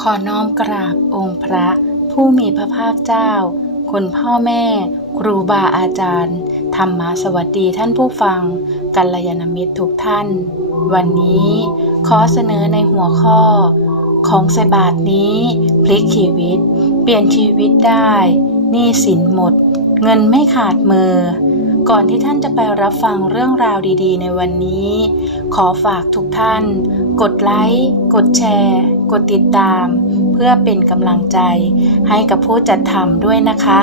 ขอน้อมกราบองค์พระผู้มีพระภาคเจ้า คุณพ่อแม่ ครูบาอาจารย์ ธรรมาสวัสดีท่านผู้ฟัง กัลยาณมิตรทุกท่าน วันนี้ขอเสนอในหัวข้อ ของใส่บาทนี้ พลิกชีวิต เปลี่ยนชีวิตได้หนี้สินหมด เงินไม่ขาดมือ ก่อนที่ท่านจะไปรับฟังเรื่องราวดี ๆ ในวันนี้ ขอฝากทุกท่าน กดไลค์ กดแชร์ กดติดตาม เพื่อเป็นกำลังใจ ให้กับผู้จัดทำด้วยนะคะ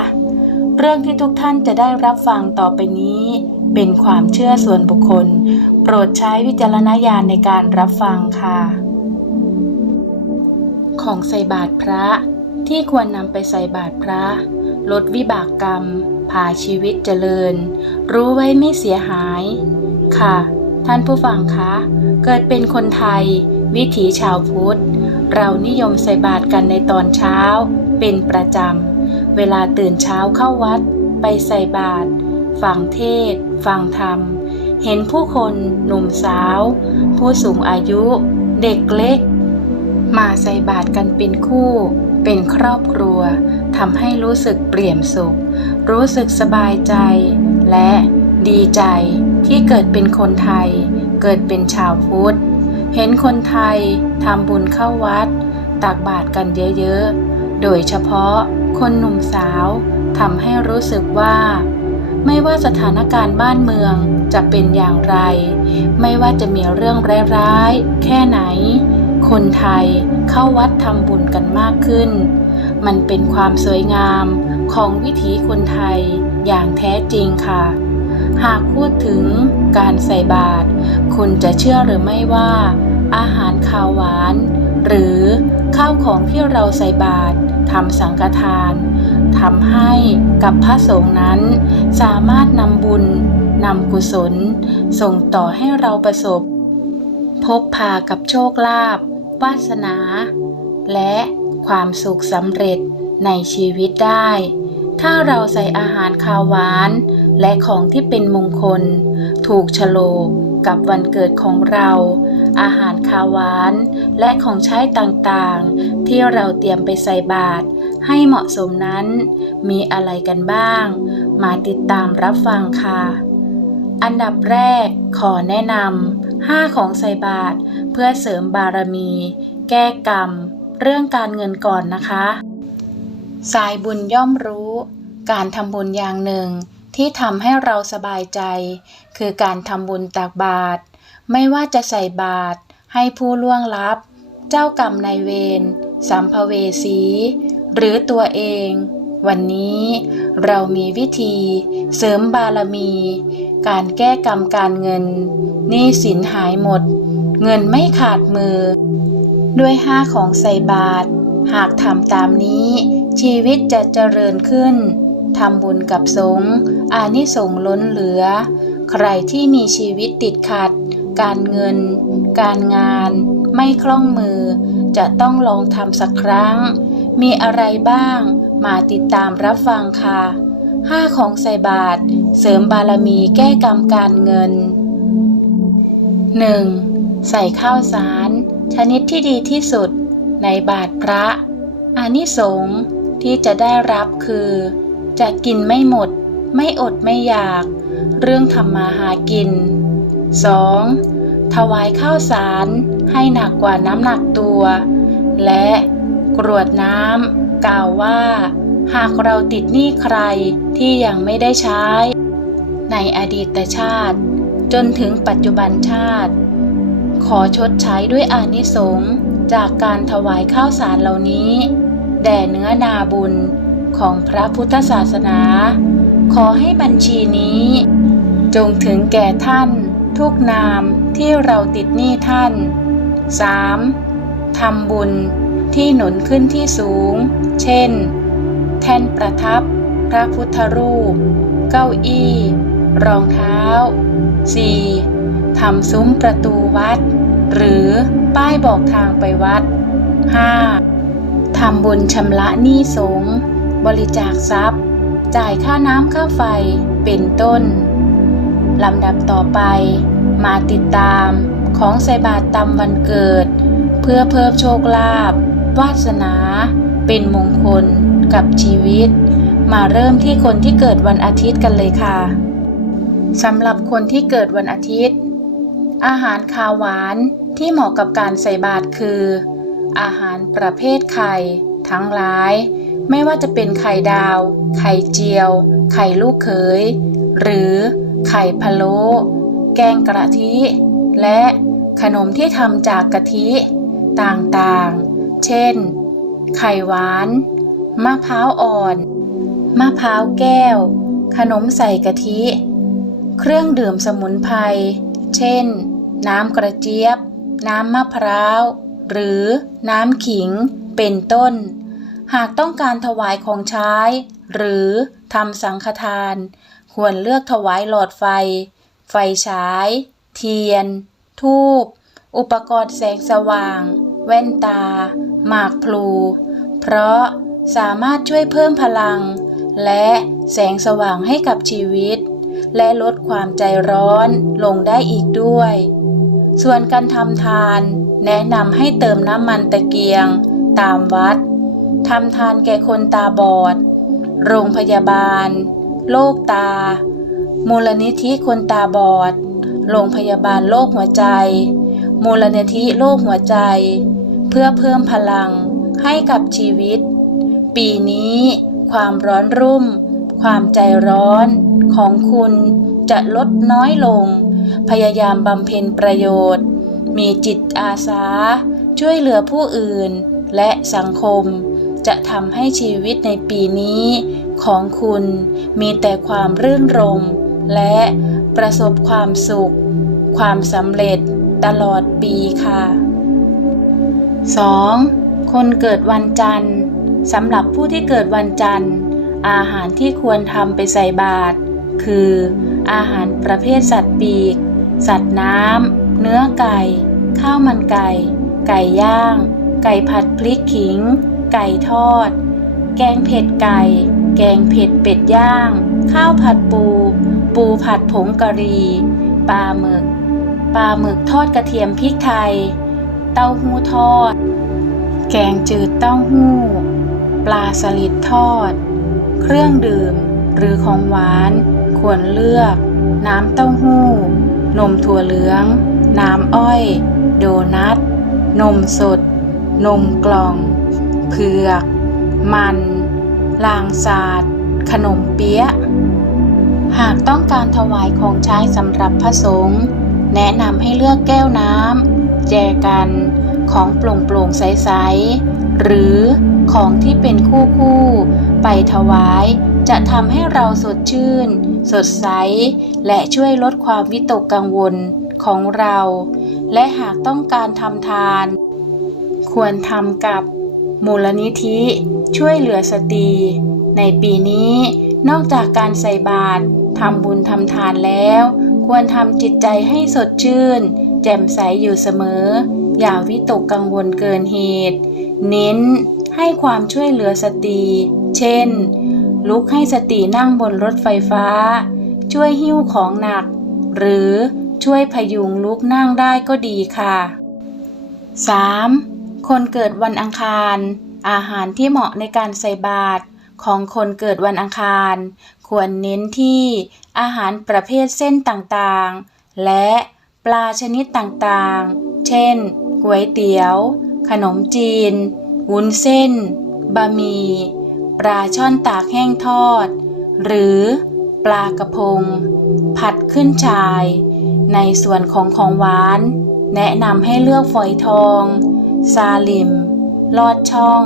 เรื่องที่ทุกท่านจะได้รับฟังต่อไปนี้ เป็นความเชื่อส่วนบุคคล โปรดใช้วิจารณญาณในการรับฟังค่ะ ของใส่บาตรพระที่ควรนำไปใส่บาตรพระ ลดวิบากกรรม พาชีวิตเจริญ รู้ไว้ไม่เสียหาย ค่ะ ท่านผู้ฟังคะ เกิดเป็นคนไทย วิถีชาวพุทธ เรานิยมใส่บาตรกันในตอนเช้า เป็นประจำ เวลาตื่นเช้าเข้าวัด ไปใส่บาตรฟังเทศ ฟังธรรม เห็นผู้คนหนุ่มสาว ผู้สูงอายุ เด็กเล็ก มาใส่บาตรกันเป็นคู่ เป็นครอบครัวทำให้รู้สึกเปลี่ยมสุข รู้สึกสบายใจ และดีใจที่เกิดเป็นคนไทย เกิดเป็นชาวพุทธ เห็นคนไทยทำบุญเข้าวัด ตักบาตรกันเยอะๆ โดยเฉพาะคนหนุ่มสาวทำให้รู้สึกว่า ไม่ว่าสถานการณ์บ้านเมืองจะเป็นอย่างไร ไม่ว่าจะมีเรื่องร้ายๆ แค่ไหน คนไทยเข้าวัดทำบุญกันมากขึ้น มันเป็นความสวยงามของวิถีคนไทยอย่างแท้จริงค่ะ หากพูดถึงการใส่บาตรคุณจะเชื่อหรือไม่ว่า อาหารคาวหวาน หรือข้าวของที่เราใส่บาตรทำสังฆทานทำให้กับพระสงฆ์นั้น สามารถนำบุญนำกุศล ส่งต่อให้เราประสบ พบพากับโชคลาภวาสนา และความสุขสำเร็จในชีวิตได้ ถ้าเราใส่อาหารคาวหวาน และของที่เป็นมงคล ถูกฉลกกับวันเกิดของเรา อาหารคาวหวาน และของใช้ต่างๆ ที่เราเตรียมไปใส่บาตรให้เหมาะสมนั้น มีอะไรกันบ้าง มาติดตามรับฟังค่ะ อันดับแรกขอแนะนำ5ของใส่บาตรเพื่อเสริมบารมี แก้กรรม เรื่องการเงินก่อนนะคะสายบุญย่อมรู้ การทำบุญอย่างหนึ่งที่ทำให้เราสบายใจ คือการทำบุญตักบาตร ไม่ว่าจะใส่บาตรให้ผู้ล่วงลับ เจ้ากรรมนายเวรสัมภเวสี หรือตัวเอง วันนี้เรามีวิธีเสริมบารมี การแก้กรรมการเงินหนี้สินหายหมด เงินไม่ขาดมือ ด้วยห้าของใส่บาตรหากทำตามนี้ชีวิตจะเจริญขึ้นทำบุญกับสงฆ์อานิสงส์ล้นเหลือ ใครที่มีชีวิตติดขัด การเงิน การงาน ไม่คล่องมือ จะต้องลองทำสักครั้ง มีอะไรบ้าง มาติดตามรับฟังค่ะห้าของใส่บาตรเสริมบารมีแก้กรรมการเงิน 1. ใส่ข้าวสาร ชนิดที่ดีที่สุด ในบาทพระอานิสงส์ที่จะได้รับคือ จะกินไม่หมด ไม่อดไม่อยาก เรื่องทำมาหากิน 2. ถวายข้าวสารให้หนักกว่าน้ำหนักตัว และกรวดน้ำกล่าวว่า หากเราติดหนี้ใครที่ยังไม่ได้ใช้ ในอดีตชาติ จนถึงปัจจุบันชาติ ขอชดใช้ด้วยอานิสงส์จากการถวายข้าวสารเหล่านี้ แด่เนื้อนาบุญของพระพุทธศาสนา ขอให้บัญชีนี้ จงถึงแก่ท่าน ทุกนามที่เราติดหนี้ท่าน 3. ทำบุญที่หนุนขึ้นที่สูง เช่น แท่นประทับ พระพุทธรูป เก้าอี้ รองเท้า 4. ทำซุ้มประตูวัด หรือป้ายบอกทางไปวัด 5. ทำบุญชำระหนี้สงฆ์บริจาคทรัพย์ จ่ายค่าน้ำค่าไฟเป็นต้น ลำดับต่อไป มาติดตามของใส่บาตรตามวันเกิด เพื่อเพิ่มโชคลาภวาสนา เป็นมงคลกับชีวิต มาเริ่มที่คนที่เกิดวันอาทิตย์กันเลยค่ะสำหรับคนที่เกิดวันอาทิตย์ อาหารคาวหวานที่เหมาะกับการใส่บาตรคือ อาหารประเภทไข่ ทั้งหลาย ไม่ว่าจะเป็นไข่ดาว ไข่เจียว ไข่ลูกเขย หรือไข่พะโล้แกงกะทิ และขนมที่ทำจากกะทิ ต่างๆ เช่น ไข่หวาน มะพร้าวอ่อน มะพร้าวแก้ว ขนมใส่กะทิ เครื่องดื่มสมุนไพร เช่น น้ำกระเจี๊ยบ น้ำมะพร้าว หรือน้ำขิง เป็นต้น หากต้องการถวายของใช้ หรือทำสังฆทาน ควรเลือกถวายหลอดไฟ ไฟฉาย เทียน ทูบ อุปกรณ์แสงสว่าง แว่นตา หมากพลู เพราะสามารถช่วยเพิ่มพลัง และแสงสว่างให้กับชีวิต และลดความใจร้อนลงได้อีกด้วย ส่วนการทำทาน แนะนำให้เติมน้ำมันตะเกียง ตามวัด ทำทานแก่คนตาบอด โรงพยาบาล โรคตา มูลนิธิคนตาบอด โรงพยาบาลโรคหัวใจ มูลนิธิโรคหัวใจ เพื่อเพิ่มพลังให้กับชีวิต ปีนี้ ความร้อนรุ่ม ความใจร้อนของคุณจะลดน้อยลง พยายามบำเพ็ญประโยชน์ มีจิตอาสา ช่วยเหลือผู้อื่นและสังคม จะทำให้ชีวิตในปีนี้ของคุณมีแต่ความรื่นรมและประสบความสุข ความสำเร็จตลอดปีค่ะ 2. คนเกิดวันจันทร์สำหรับผู้ที่เกิดวันจันทร์ อาหารที่ควรทำไปใส่บาตรคือ อาหารประเภทสัตว์ปีก สัตว์น้ำเนื้อไก่ ข้าวมันไก่ ไก่ย่าง ไก่ผัดพริกขิง ไก่ทอด แกงเผ็ดไก่ แกงเผ็ดเป็ดย่าง ข้าวผัดปู ปูผัดผงกะหรี่ปลาหมึก ปลาหมึกทอดกระเทียมพริกไทย เต้าหู้ทอด แกงจืดเต้าหู้ ปลาสลิดทอด เครื่องดื่ม หรือของหวาน ควรเลือก น้ำเต้าหู้ นมถั่วเหลือง น้ำอ้อย โดนัท นมสด นมกล่อง เผือก มัน ลางศาสาดขนมเปี๊ยะ หากต้องการถวายของใช้สำหรับพระสงฆ์แนะนำให้เลือกแก้วน้ำ แจกันของโปร่งๆใส ๆ หรือของที่เป็นคู่คู่ไปถวายจะทำให้เราสดชื่น สดใส และช่วยลดความวิตกกังวลของเรา และหากต้องการทำทาน ควรทำกับ มูลนิธิ ช่วยเหลือสตรี ในปีนี้นอกจากการใส่บาตรทำบุญทำทานแล้ว ควรทำจิตใจให้สดชื่น แจ่มใสอยู่เสมอ อย่าวิตกกังวลเกินเหตุ เน้นให้ความช่วยเหลือสตรี เช่น ลุกให้สตรีนั่งบนรถไฟฟ้า ช่วยหิ้วของหนัก หรือช่วยพยุงลุกนั่งได้ก็ดีค่ะ 3. คนเกิดวันอังคาร อาหารที่เหมาะในการใส่บาตรของคนเกิดวันอังคาร ควรเน้นที่อาหารประเภทเส้นต่างๆ และปลาชนิดต่างๆ เช่นก๋วยเตี๋ยว ขนมจีน วุ้นเส้น บะหมี่ ปลาช่อนตากแห้งทอด หรือปลากระพง ผัดขึ้นชาย ในส่วนของของหวาน แนะนำให้เลือกฝอยทอง ซาลิม ลอดช่อง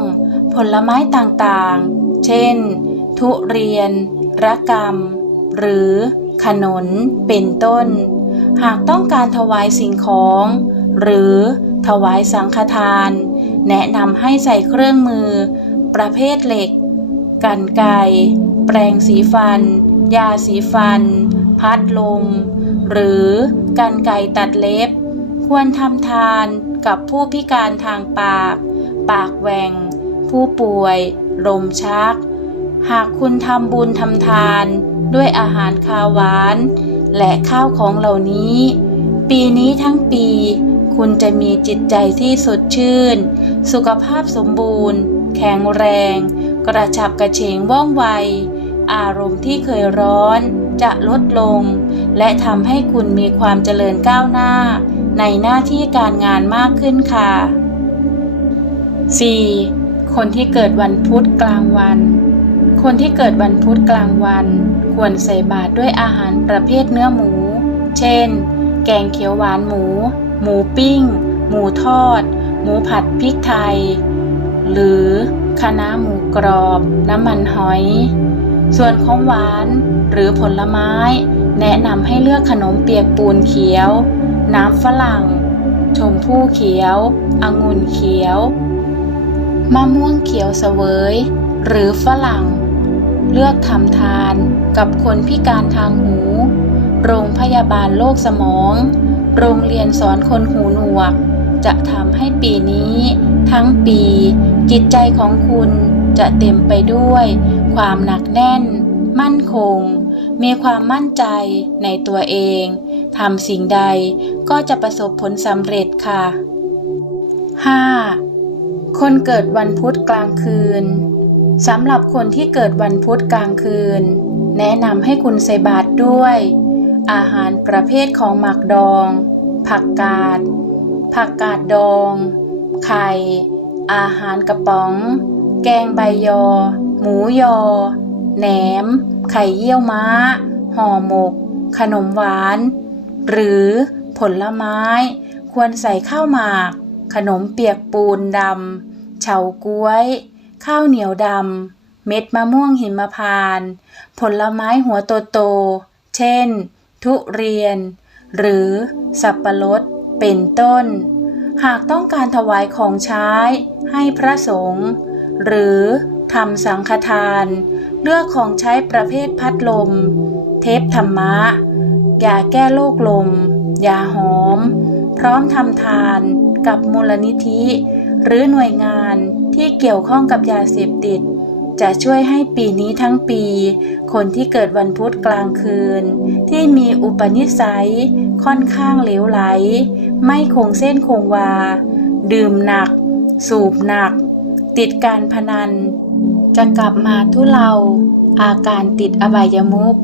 ผลไม้ต่างๆ เช่น ทุเรียน ระกำ หรือขนุน เป็นต้น หากต้องการถวายสิ่งของ หรือถวายสังฆทาน แนะนำให้ใส่เครื่องมือ ประเภทเหล็ก กันไกรแปรงสีฟัน ยาสีฟัน พัดลม หรือกันไกรตัดเล็บ ควรทำทาน กับผู้พิการทางปาก ปากแหว่ง ผู้ป่วย ลมชัก หากคุณทำบุญทำทาน ด้วยอาหารคาวหวาน และข้าวของเหล่านี้ ปีนี้ทั้งปีคคุณจะมีจิตใจที่สดชื่น สุขภาพสมบูรณ์ แข็งแรง กระฉับกระเฉงว่องไว อารมณ์ที่เคยร้อนจะลดลง และทำให้คุณมีความเจริญก้าวหน้า ในหน้าที่การงานมากขึ้นค่ะ 4. คนที่เกิดวันพุธกลางวัน คนที่เกิดวันพุธกลางวัน ควรใส่บาตรด้วยอาหารประเภทเนื้อหมู เช่น แกงเขียวหวานหมู หมูปิ้ง หมูทอด หมูผัดพริกไทย หรือคะน้าหมูกรอบ น้ำมันหอย ส่วนของหวานหรือผลไม้ แนะนำให้เลือกขนมเปียกปูนเขียว น้ำฝรั่ง ชมพู่เขียว องุ่นเขียว มะม่วงเขียวเสวย หรือฝรั่ง เลือกทำทานกับคนพิการทางหู โรงพยาบาลโรคสมอง โรงเรียนสอนคนหูหนวก จะทำให้ปีนี้ ทั้งปี จิตใจของคุณจะเต็มไปด้วย ความหนักแน่น มั่นคง มีความมั่นใจในตัวเองทำสิ่งใดก็จะประสบผลสำเร็จค่ะ 5. คนเกิดวันพุธกลางคืนสำหรับคนที่เกิดวันพุธกลางคืน แนะนำให้คุณใส่บาตรด้วย อาหารประเภทของหมักดอง ผักกาด ผักกาดดอง ไข่ อาหารกระป๋อง แกงใบยอ หมูยอ แหนม ไข่เยี่ยวม้า ห่อหมก ขนมหวาน หรือผลไม้ ควรใส่ข้าวหมาก ขนมเปียกปูนดำเฉาก๊วย ข้าวเหนียวดำเม็ดมะม่วงหิมพานต์ผลไม้หัวโตๆเช่น ทุเรียน หรือสับปะรด เป็นต้น หากต้องการถวายของใช้ให้พระสงฆ์หรือทำสังฆทาน เลือกของใช้ประเภทพัดลม เทปธรรมะ ยาแก้โรคลม ยาหอม พร้อมทำทานกับมูลนิธิ หรือหน่วยงานที่เกี่ยวข้องกับยาเสพติด จะช่วยให้ปีนี้ทั้งปี คนที่เกิดวันพุธกลางคืน ที่มีอุปนิสัย ค่อนข้างเหลวไหล ไม่คงเส้นคงวา ดื่มหนัก สูบหนัก ติดการพนัน จะกลับมาทุเลา อาการติดอบายมุข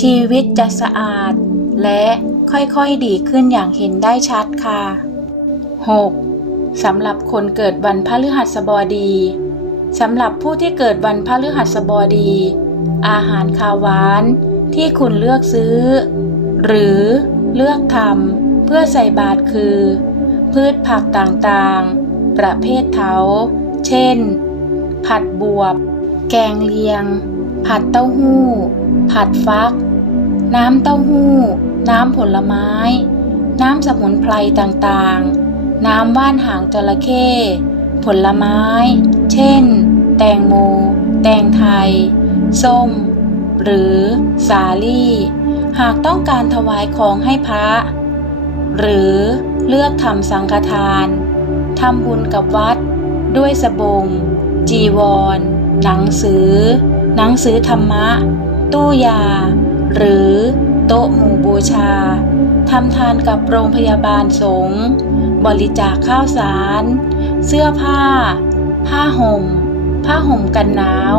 ชีวิตจะสะอาด และค่อยๆดีขึ้นอย่างเห็นได้ชัดค่ะ 6. สำหรับคนเกิดวันพฤหัสบดีสำหรับผู้ที่เกิดวันพฤหัสบดี อาหารคาวหวานที่คุณเลือกซื้อ หรือเลือกทำเพื่อใส่บาตรคือ พืชผักต่างๆ ประเภทเถา เช่น ผัดบวบ แกงเลียง ผัดเต้าหู้ ผัดฟัก น้ำเต้าหู้ น้ำผลไม้ น้ำสมุนไพรต่างๆ น้ำว่านหางจระเข้ผลไม้ เช่น แตงโม แตงไทย ส้ม หรือสาลี่ หากต้องการถวายของให้พระ หรือเลือกทำสังฆทาน ทำบุญกับวัด ด้วยสบง จีวร หนังสือ หนังสือธรรมะ ตู้ยา หรือโต๊ะหมู่บูชาทำทานกับโรงพยาบาลสงฆ์บริจาคข้าวสาร เสื้อผ้า ผ้าห่ม ผ้าห่มกันหนาว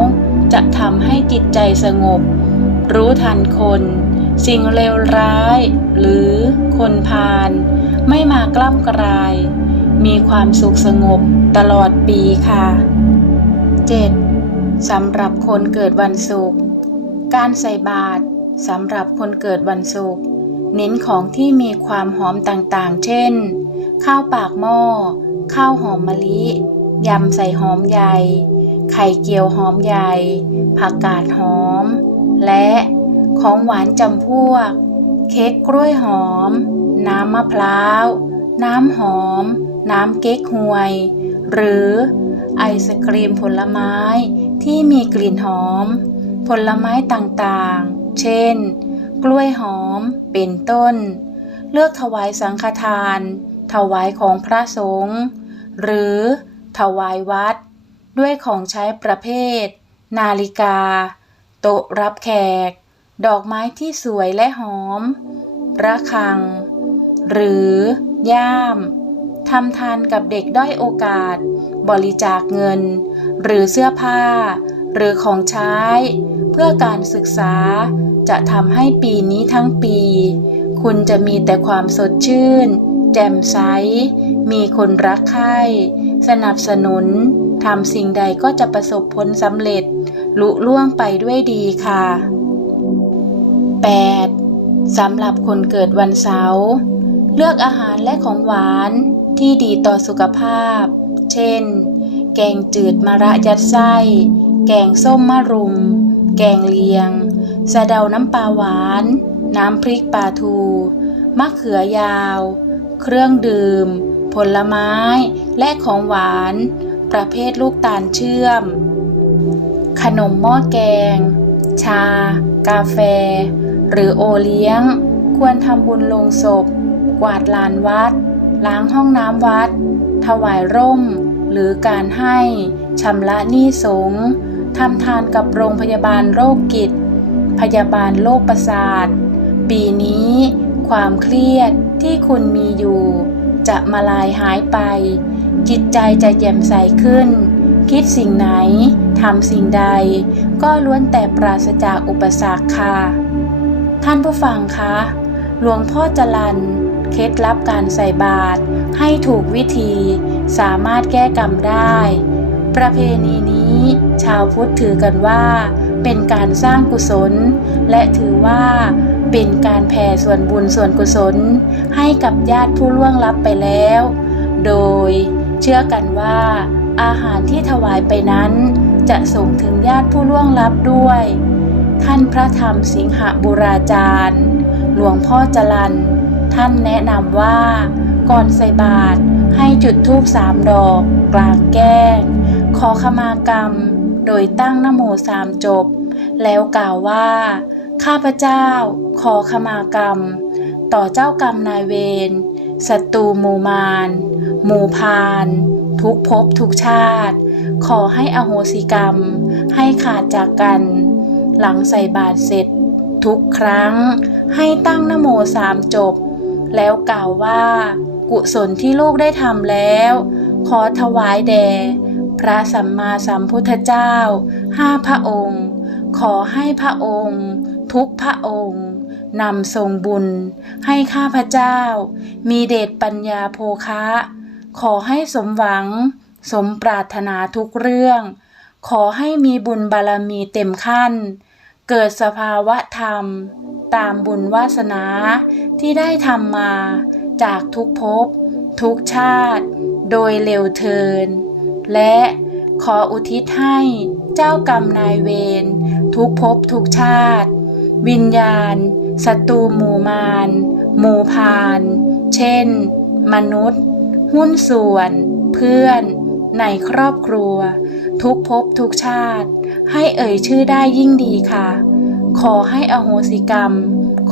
จะทำให้จิตใจสงบ รู้ทันคน สิ่งเลวร้าย หรือคนพาลไม่มากล้ำกลาย มีความสุขสงบตลอดปีค่ะ 7. สำหรับคนเกิดวันศุกร์การใส่บาตรสำหรับคนเกิดวันศุกร์เน้นของที่มีความหอมต่างๆ เช่น ข้าวปากหม้อ ข้าวหอมมะลิ ยำใส่หอมใหญ่ ไข่เจียวหอมใหญ่ ผักกาดหอม และของหวานจำพวก เค้กกล้วยหอม น้ำมะพร้าว น้ำหอม น้ำเก๊กฮวย หรือไอศกรีมผลไม้ ที่มีกลิ่นหอม ผลไม้ต่างๆ เช่น กล้วยหอม เป็นต้น เลือกถวายสังฆทาน ถวายของพระสงฆ์หรือถวายวัด ด้วยของใช้ประเภท นาฬิกา โต๊ะรับแขก ดอกไม้ที่สวยและหอม ระฆัง หรือย่ามทำทานกับเด็กด้อยโอกาส บริจาคเงิน หรือเสื้อผ้า หรือของใช้ เพื่อการศึกษาจะทำให้ปีนี้ทั้งปี คุณจะมีแต่ความสดชื่น แจ่มใส มีคนรักใคร่สนับสนุนทำสิ่งใดก็จะประสบผลสำเร็จ ลุล่วงไปด้วยดีค่ะ 8. สำหรับคนเกิดวันเสาร์เลือกอาหารและของหวานที่ดีต่อสุขภาพ เช่น แกงจืดมะระยัดไส้ แกงส้มมะรุม แกงเลียง สะเดาน้ำปลาหวาน น้ำพริกปลาทู มะเขือยาว เครื่องดื่ม ผลไม้ และของหวาน ประเภทลูกตาลเชื่อม ขนมหม้อแกง ชา กาแฟ หรือโอเลี้ยง ควรทำบุญลงศพ กวาดลานวัดล้างห้องน้ำวัด ถวายร่ม หรือการให้ชำระหนี้สงฆ์ทำทานกับโรงพยาบาลโรคกิจ พยาบาลโรคประสาท ปีนี้ ความเครียดที่คุณมีอยู่ จะมาลายหายไป จิตใจจะแจ่มใสขึ้น คิดสิ่งไหนทำสิ่งใด ก็ล้วนแต่ปราศจากอุปสรรคค่ะ ท่านผู้ฟังคะ หลวงพ่อจรัน เคล็ดลับการใส่บาตรให้ถูกวิธีสามารถแก้กรรมได้ ประเพณีนี้ชาวพุทธถือกันว่า เป็นการสร้างกุศล และถือว่าเป็นการแผ่ส่วนบุญส่วนกุศล ให้กับญาติผู้ล่วงลับไปแล้ว โดยเชื่อกันว่า อาหารที่ถวายไปนั้น จะส่งถึงญาติผู้ล่วงลับด้วย ท่านพระธรรมสิงหบุราจารย์ หลวงพ่อจรัน ท่านแนะนำว่า ก่อนใส่บาตรให้จุดธูปสามดอกกลางแก้ง ขอขมากรรม โดยตั้งนโมสามจบ แล้วกล่าวว่า ข้าพเจ้า ขอขมากรรม ต่อเจ้ากรรมนายเวรศัตรูหมู่มารหมู่พาน ทุกภพทุกชาติ ขอให้อโหสิกรรม ให้ขาดจากกัน หลังใส่บาตรเสร็จ ทุกครั้งให้ตั้งนโมสามจบ แล้วกล่าวว่า กุศลที่ลูกได้ทำแล้ว ขอถวายแด่พระสัมมาสัมพุทธเจ้าห้าพระองค์ ขอให้พระองค์ ทุกพระองค์นำทรงบุญ ให้ข้าพเจ้า มีเดชปัญญาโภคะ ขอให้สมหวัง สมปรารถนาทุกเรื่อง ขอให้มีบุญบารมีเต็มขั้น เกิดสภาวะธรรม ตามบุญวาสนาที่ได้ทำมาจากทุกภพทุกชาติ โดยเร็วเทิน และขออุทิศให้เจ้ากรรมนายเวรทุกภพทุกชาติ วิญญาณศัตรูหมู่มารหมู่พาน เช่น มนุษย์ หุ้นส่วน เพื่อน ในครอบครัว ทุกภพทุกชาติ ให้เอ่ยชื่อได้ยิ่งดีค่ะ ขอให้อโหสิกรรม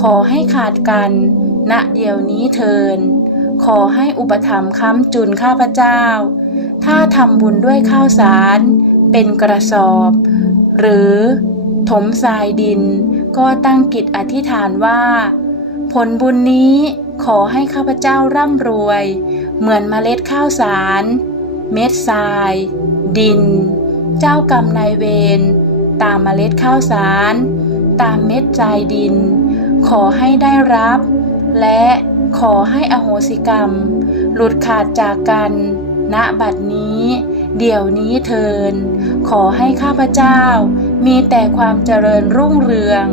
ขอให้ขาดกัน ณเดี๋ยวนี้เทิน ขอให้อุปถัมภ์ค้ำจุนข้าพเจ้า ถ้าทำบุญด้วยข้าวสาร เป็นกระสอบ หรือถมทรายดิน ก็ตั้งกิจอธิษฐานว่า ผลบุญนี้ขอให้ข้าพเจ้าร่ำรวย เหมือนเมล็ดข้าวสาร เม็ดทราย ดิน เจ้ากรรมนายเวร ตามเมล็ดข้าวสาร ตามเม็ดทรายดิน ขอให้ได้รับ และขอให้อโหสิกรรม หลุดขาดจากกัน ณ บัดนี้ เดี๋ยวนี้เทิน ขอให้ข้าพเจ้า มีแต่ความเจริญรุ่งเรือง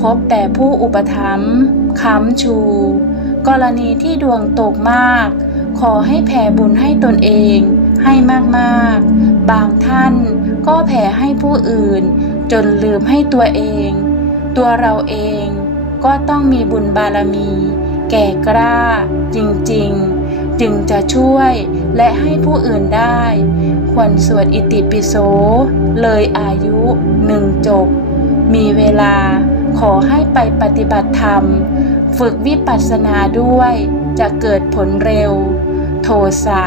พบแต่ผู้อุปถัมภ์ค้ำชู กรณีที่ดวงตกมาก ขอให้แผ่บุญให้ตนเอง ให้มากๆ บางท่านก็แผ่ให้ผู้อื่น จนลืมให้ตัวเอง ตัวเราเองก็ต้องมีบุญบารมี แก่กล้า จริงๆ จึงจะช่วยและให้ผู้อื่นได้ ควรสวดอิติปิโส เลยอายุหนึ่งจบ มีเวลาขอให้ไปปฏิบัติธรรม ฝึกวิปัสสนาด้วยจะเกิดผลเร็ว โทสะ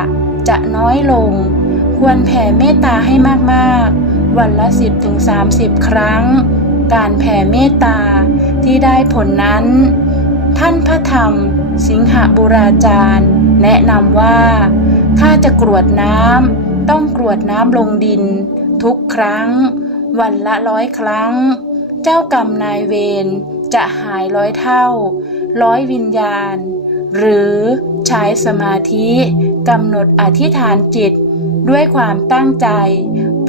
จะน้อยลง ควรแผ่เมตตาให้มากๆ วันละ 10-30 ครั้ง การแผ่เมตตาที่ได้ผลนั้น ท่านพระธรรม สิงหบุราจารย์ แนะนำว่า ถ้าจะกรวดน้ำต้องกรวดน้ำลงดิน ทุกครั้ง วันละร้อยครั้ง เจ้ากรรมนายเวรจะหายร้อยเท่า ร้อยวิญญาณ หรือใช้สมาธิกำหนดอธิษฐานจิต ด้วยความตั้งใจ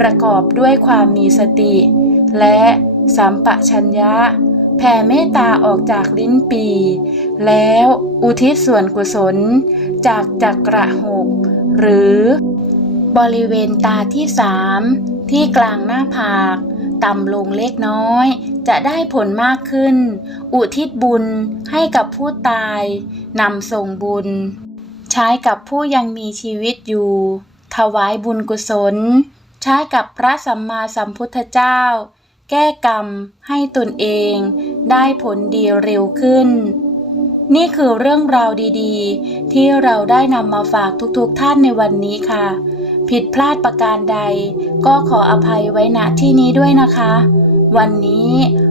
ประกอบด้วยความมีสติ และสัมปชัญญะ แผ่เมตตาออกจากลิ้นปี แล้วอุทิศส่วนกุศล จากจักระหก หรือบริเวณตาที่สามที่กลางหน้าผาก ต่ำลงเล็กน้อย จะได้ผลมากขึ้น อุทิศบุญให้กับผู้ตายนำส่งบุญ ใช้กับผู้ยังมีชีวิตอยู่ ถวายบุญกุศล ใช้กับพระสัมมาสัมพุทธเจ้า แก้กรรมให้ตนเอง ได้ผลดีเร็วขึ้น นี่คือเรื่องราวดีๆ ที่เราได้นำมาฝากทุกๆท่านในวันนี้ค่ะ ผิดพลาดประการใด ก็ขออภัยไว้ณที่นี้ด้วยนะคะวันนี้